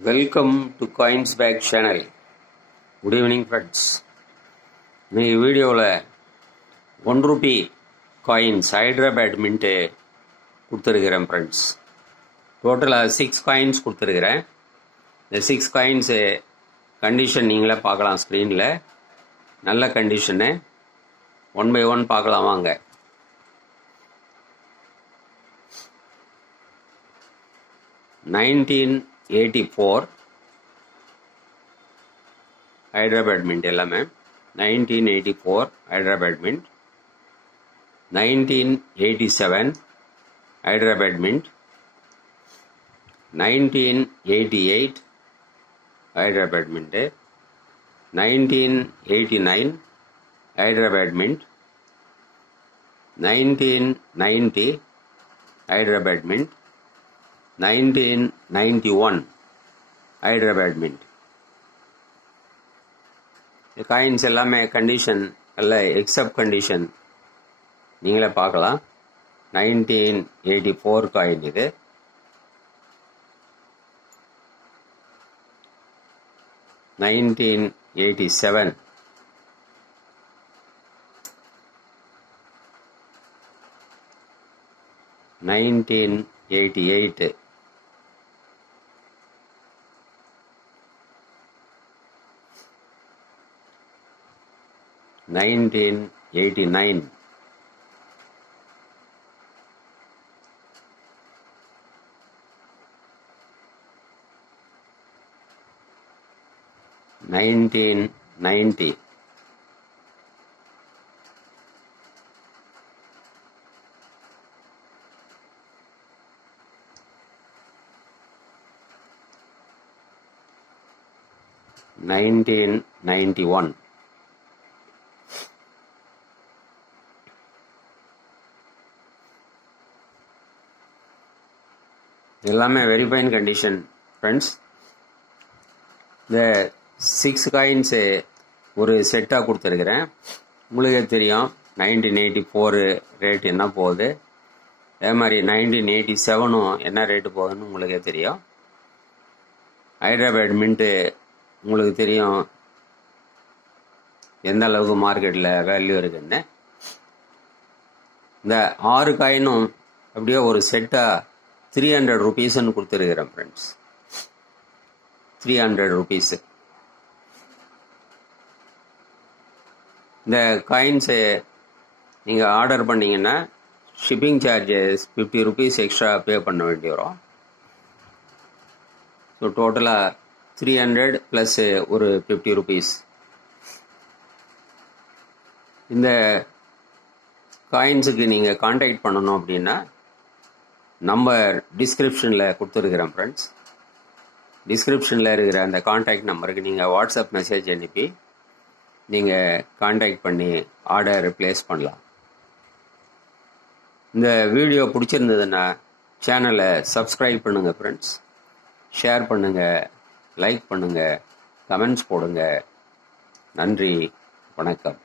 Welcome to Coinsbag channel. Good evening friends. In this video, 1 rupee coins Hyderabad mint கொடுத்திருக்கிறேன் friends. Total 6 coins கொடுத்திருக்கிறேன். இந்த 6 coins condition நீங்களே பார்க்கலாம் ஸ்கிரீன்ல. நல்ல condition. One by one பார்க்கலாம் வாங்க. $1984 Hyderabad mint எல்லாமே 1984 Hyderabad mint 1987 Hyderabad mint 1988 Hyderabad mint 1989 Hyderabad mint 1990 Hyderabad mint 1991 Hyderabad mint. The coins எல்லாமே condition அல்ல except condition நீங்களே பார்க்கலாம். 1984 coin இது. $1987 $1988 $1989 $1990 1991 எல்லாமே very fine condition friends. இந்த 6 coins ஒரு செட்டாக கொடுத்துருக்கிறேன். உங்களுக்கே தெரியும் 1984 ரேட் என்ன போகுது, அதே மாதிரி 1987 என்ன ரேட்டு போகுதுன்னு உங்களுக்கே தெரியும். ஹைதராபாத் மின்ட்டு உங்களுக்கு தெரியும் எந்த அளவுக்கு மார்க்கெட்டில் வேல்யூ இருக்குன்னு. இந்த 6 காயினும் அப்படியே ஒரு செட்டாக 300 rupeesன்னு கொடுத்துருக்கிறேன் ஃப்ரெண்ட்ஸ். 300 rupees. இந்த காயின்ஸு நீங்கள் ஆர்டர் பண்ணிங்கன்னா shipping charges 50 rupees extra pay பண்ண வேண்டி வரும். ஸோ டோட்டலாக 300 ப்ளஸ் ஒரு 50 rupees. இந்த காயின்ஸுக்கு நீங்கள் கான்டாக்ட் பண்ணணும் அப்படின்னா நம்பர் டிஸ்கிரிப்ஷனில் கொடுத்துருக்குறேன் ஃப்ரெண்ட்ஸ். டிஸ்கிரிப்ஷனில் இருக்கிற அந்த கான்டாக்ட் நம்பருக்கு நீங்கள் வாட்ஸ்அப் மெசேஜ் அனுப்பி நீங்கள் கான்டாக்ட் பண்ணி ஆர்டர் ப்ளேஸ் பண்ணலாம். இந்த வீடியோ பிடிச்சிருந்ததுன்னா சேனலை சப்ஸ்கிரைப் பண்ணுங்கள் ஃப்ரெண்ட்ஸ். ஷேர் பண்ணுங்கள், லைக் பண்ணுங்கள், கமெண்ட்ஸ் போடுங்க. நன்றி, வணக்கம்.